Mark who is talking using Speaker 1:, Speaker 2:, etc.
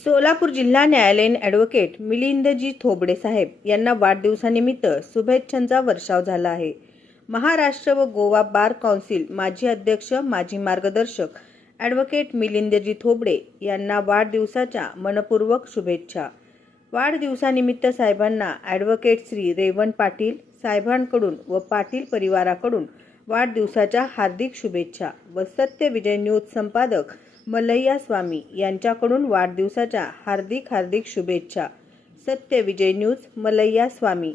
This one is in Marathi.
Speaker 1: सोलापूर जिल्हा न्यायालयीन ॲडव्होकेट मिलिंदजी थोबडे साहेब यांना वाढदिवसानिमित्त शुभेच्छांचा वर्षाव झाला आहे. महाराष्ट्र व गोवा बार कौन्सिल माजी अध्यक्ष माजी मार्गदर्शक ॲडव्होकेट मिलिंदजी थोबडे यांना वाढदिवसाच्या मनपूर्वक शुभेच्छा. वाढदिवसानिमित्त साहेबांना ॲडव्होकेट श्री रेवण पाटील साहेबांकडून व पाटील परिवाराकडून वाढदिवसाच्या हार्दिक शुभेच्छा व सत्य विजय न्यूज संपादक मल्लय्या स्वामी यांच्याकडून वाढदिवसाच्या हार्दिक हार्दिक शुभेच्छा. Satya Vijay news Malaiya Swami.